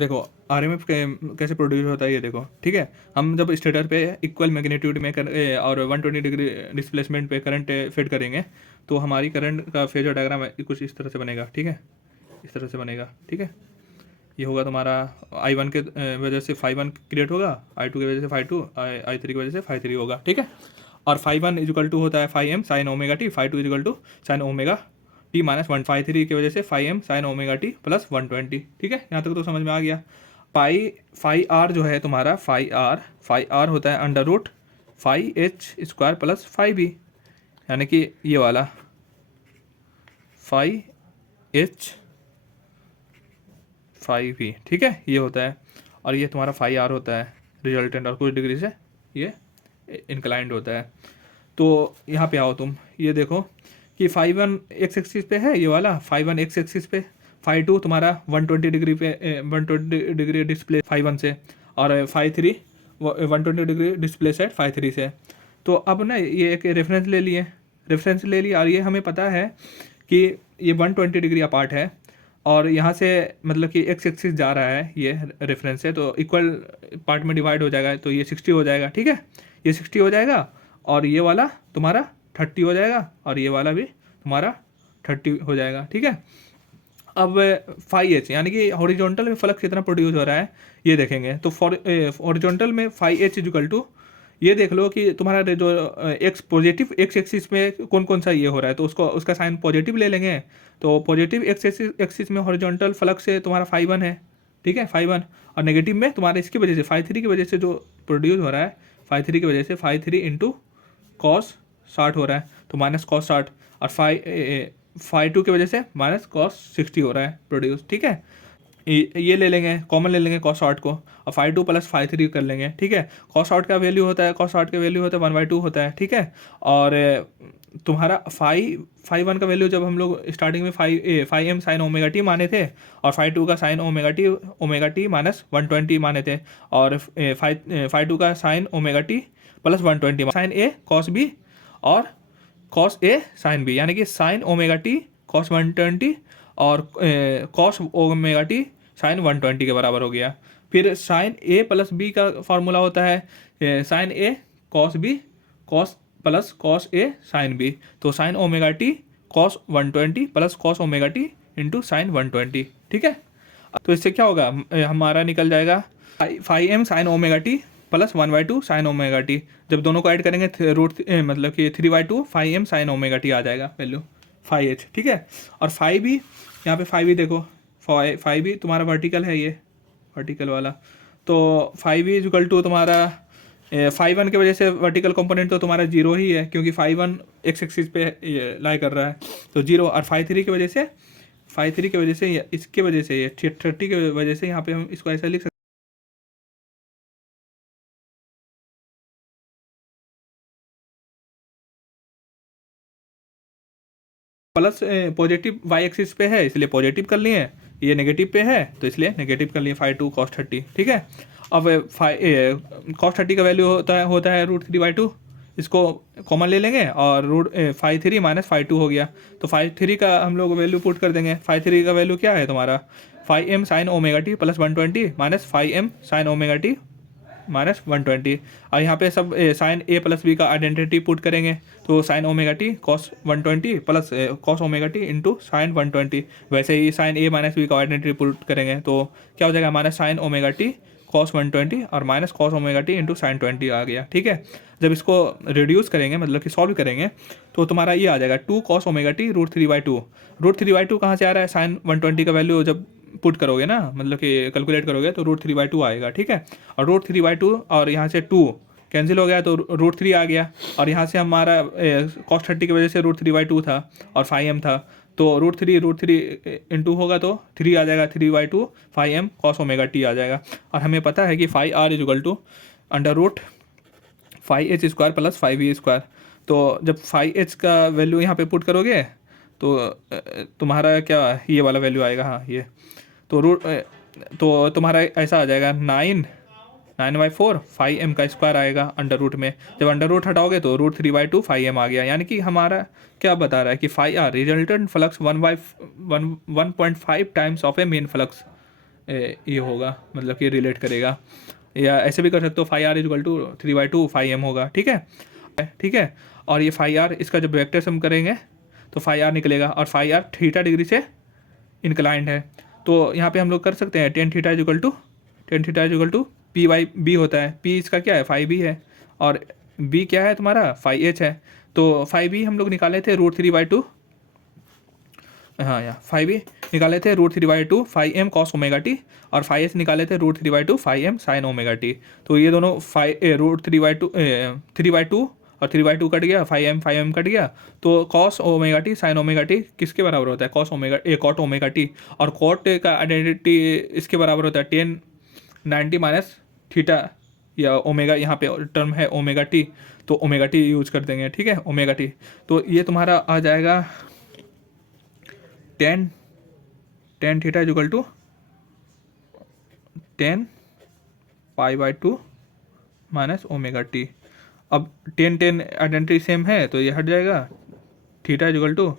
देखो आरएमएफ कैसे प्रोड्यूस होता है ये देखो, ठीक है। हम जब स्टेटर पे इक्वल मैग्नीट्यूड में और 120 डिग्री डिस्प्लेसमेंट पे करंट फिट करेंगे तो हमारी करंट का फेजर डायग्राम कुछ इस तरह से बनेगा, ठीक है। इस तरह से बनेगा, ठीक है। ये होगा तुम्हारा I1 के वजह से φ1 क्रिएट होगा, I2 की वजह से φ2, I3 की वजह से φ3 होगा, ठीक है। और φ1 इजिकल टू होता है φm sine omega t, φ2 is equal to sine omega t -1, φ3 की वजह से φm sine omega t plus 120, ठीक है। यहाँ तक तो समझ में आ गया। फाई आर जो है तुम्हारा फाई आर होता है under root phi H square plus phi B, यानी कि ये वाला फाई एच फाई बी, ठीक है, ये होता है। और ये तुम्हारा फाई आर होता है रिजल्टेंट, और कुछ डिग्री से ये इंक्लाइंड होता है। तो यहाँ पे आओ तुम, ये देखो कि φ1 एक्स एक्सिस पे है, ये वाला φ1 एक्स एक्सिस पे, φ2 तुम्हारा 120 डिग्री पे 120 डिग्री डिस्प्ले φ1 से, और φ3 120 डिग्री डिस्प्ले सेट φ3 से। तो अब ना ये एक रेफरेंस ले लिए, और ये हमें पता है कि ये 120 डिग्री अपार्ट है, और यहाँ से मतलब कि एक्स एक्सिस जा रहा है, ये रेफरेंस है, तो इक्वल पार्ट में डिवाइड हो जाएगा, तो ये 60 हो जाएगा, ठीक है। ये 60 हो जाएगा, और ये वाला तुम्हारा 30 हो जाएगा, और ये वाला भी तुम्हारा 30 हो जाएगा, ठीक है। अब फाई एच यानी कि हॉरिजॉन्टल में फ्लक्स कितना प्रोड्यूस हो रहा है ये देखेंगे। तो फॉर हॉरिजॉन्टल में फाई एच इजिकल टू, ये देख लो कि तुम्हारा जो एक्स पॉजिटिव एक्स एक्सिस में कौन कौन सा ये हो रहा है, तो उसका साइन पॉजिटिव ले लेंगे। तो पॉजिटिव एक्स एक्सिस में हॉरिजॉन्टल फ्लक्स से तुम्हारा φ1 है, ठीक है, φ1। और नेगेटिव में तुम्हारा इसकी वजह से φ3 की वजह से जो प्रोड्यूस हो रहा है, φ3 की वजह से φ3 इंटू कॉस 60 हो रहा है, तो माइनस कॉस 60, और φ2 की वजह से माइनस कॉस 60 हो रहा है प्रोड्यूस, ठीक है। ये ले लेंगे, कॉमन ले लेंगे कॉस 60 को, और φ2 प्लस φ3 कर लेंगे, ठीक है। कॉस 60 का वैल्यू होता है, कॉस 60 का वैल्यू होता है 1/2 होता है, ठीक है। और तुम्हारा φ1 का वैल्यू जब हम लोग स्टार्टिंग में φm साइन ओमेगा टी माने थे, और φ2 का साइन ओमेगा टी -120 माने थे, और φ2 का sine omega t plus 120 sine A cos B और कॉस ए साइन बी, यानी कि साइन ओमेगा टी कॉस 120 और कॉस ओमेगा टी साइन 120 के बराबर हो गया। फिर साइन ए प्लस बी का फार्मूला होता है sine A cos B cos plus cos A sine B, तो sine omega t cos 120 plus cos omega t into sine 120, ठीक है। तो इससे क्या होगा, हमारा निकल जाएगा φm sine omega t plus 1/2 sign omega T. जब दोनों को ऐड करेंगे मतलब कि 3/2 φm साइन ओमेगा टी आ जाएगा वैल्यू फाई एच, ठीक है। और फाई बी, यहाँ पे फाई बी देखो, फाई बी तुम्हारा वर्टिकल है, ये वर्टिकल वाला, तो फाई बी इजिकल टू तुम्हारा φ1 की वजह से वर्टिकल कंपोनेंट तो तुम्हारा 0 ही है, क्योंकि φ1 एक्स एक्सिस पे लाई कर रहा है, तो 0। और φ3 की वजह से इसके वजह से ये 30 की वजह से यहाँ पे हम इसको ऐसा लिख सकते प्लस पॉजिटिव वाई एक्सिस पे है इसलिए पॉजिटिव कर लिए, ये नेगेटिव पे है तो इसलिए नेगेटिव कर लिए, φ2 cos 30, ठीक है। अब cos 30 का वैल्यू होता है √3/2, इसको कॉमन ले लेंगे, और φ3 माइनस φ2 हो गया, तो φ3 का हम लोग वैल्यू पुट कर देंगे। φ3 का वैल्यू क्या है तुम्हारा, φm sine omega t plus 120 minus φm sine omega T -120, और यहाँ पे सब साइन ए प्लस बी का आइडेंटिटी पुट करेंगे, तो sine omega t cos 120 plus cos omega t into sine 120। वैसे ही साइन ए माइनस बी का आइडेंटिटी पुट करेंगे तो क्या हो जाएगा, minus sign omega t cos 120 और minus cos omega t into sign 20 आ गया, ठीक है। जब इसको रिड्यूस करेंगे मतलब कि सॉल्व करेंगे तो तुम्हारा ये आ जाएगा 2 cos ओमेगा टी √3/2। √3/2 कहाँ से आ रहा है, साइन 120 का वैल्यू जब पुट करोगे ना, मतलब कि कैलकुलेट करोगे तो √3/2 आएगा, ठीक है। और √3/2 और यहाँ से 2 कैंसिल हो गया तो √3 आ गया, और यहाँ से हमारा cos 30 की वजह से √3/2 था और φm था, तो √3 इंटू होगा तो 3 आ जाएगा, 3/2 φm cos ओमेगा टी आ जाएगा। और हमें पता है कि φr is equal to √φh² plus φv²। तो जब φh का वैल्यू यहाँ पे पुट करोगे तो तुम्हारा क्या ये वाला वैल्यू आएगा, हाँ ये, तो तुम्हारा ऐसा आ जाएगा 9/4 φm का स्क्वायर आएगा अंडर रूट में। जब अंडर रूट हटाओगे तो √3/2 φm आ गया, यानी कि हमारा क्या बता रहा है कि φr resultant flux 1/1.5 times of A main flux, ये होगा, मतलब कि रिलेट करेगा। या ऐसे भी कर सकते हो, phi R is equal to 3/2 phi M होगा, ठीक है, ठीक है। और ये फाई आर, इसका जब वेक्टर सम करेंगे तो फाई आर निकलेगा, और फाई आर थीटा डिग्री से इंक्लाइंड है। तो यहाँ पे हम लोग कर सकते हैं tan theta is equal to P by B होता है। पी इसका क्या है, फाई बी है, और बी क्या है तुम्हारा, फाई एच है। तो फाई बी हम लोग निकाले थे √3/2, हाँ या फाई बी निकाले थे √3/2 phi M cos omega T, और फाई एच निकाले थे √3/2 phi M sine omega T. तो ये दोनों √3/2 और 3/2 कट गया, फाई एम कट गया। तो cos omega T sign omega T किसके बराबर होता है, कॉट ओमेगा टी। और कॉट का आइडेंटिटी इसके बराबर होता है 10/90 माइनस थीटा, या ओमेगा, यहाँ पे टर्म है ओमेगा टी, तो ओमेगा टी यूज कर देंगे, ठीक है, ओमेगा टी। तो ये तुम्हारा आ जाएगा 10 theta equal to 10π/2 minus omega t. अब 10 आइडेंटिटी सेम है तो ये हट जाएगा, theta equal to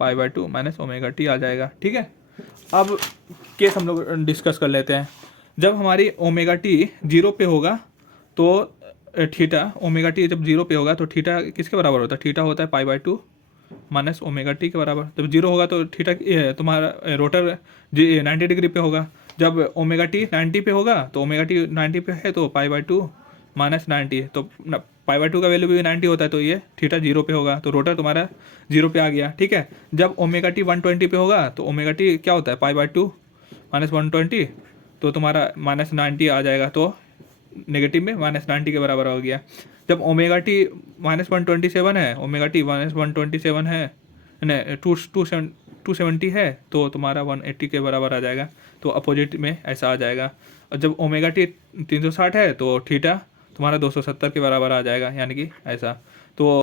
π/2 minus omega t आ जाएगा, ठीक है। अब केस हम लोग डिस्कस कर लेते हैं। जब हमारी ओमेगा टी 0 पे होगा तो थीटा, ओमेगा टी जब 0 पे होगा तो थीटा किसके बराबर होता है, थीटा होता है π/2 माइनस ओमेगा टी के बराबर। जब 0 होगा तो थीटा तुम्हारा रोटर 90 डिग्री पे होगा। जब ओमेगा टी 90 पे होगा तो ओमेगा टी 90 पे है तो π/2 माइनस 90, तो π/2 का वैल्यू भी 90 होता है, तो ये थीटा 0 पे होगा, तो रोटर तुम्हारा 0 पे आ गया, ठीक है। जब ओमेगा टी 120 पे होगा तो ओमेगा टी क्या होता है, π/2 माइनस 120, तो तुम्हारा माइनस 90 आ जाएगा, तो नेगेटिव में माइनस 90 के बराबर हो गया। जब ओमेगा टी माइनस 127 है, ओमेगा टी माइनस 127 है, नहीं 270 है, तो तुम्हारा 180 के बराबर आ जाएगा, तो अपोजिट में ऐसा आ जाएगा। और जब ओमेगा टी 360 है तो थीटा तुम्हारा 270 के बराबर आ जाएगा, यानी कि ऐसा। तो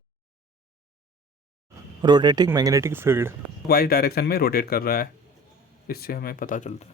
rotating magnetic field wise direction में रोटेट कर रहा है, इससे हमें पता चलता है।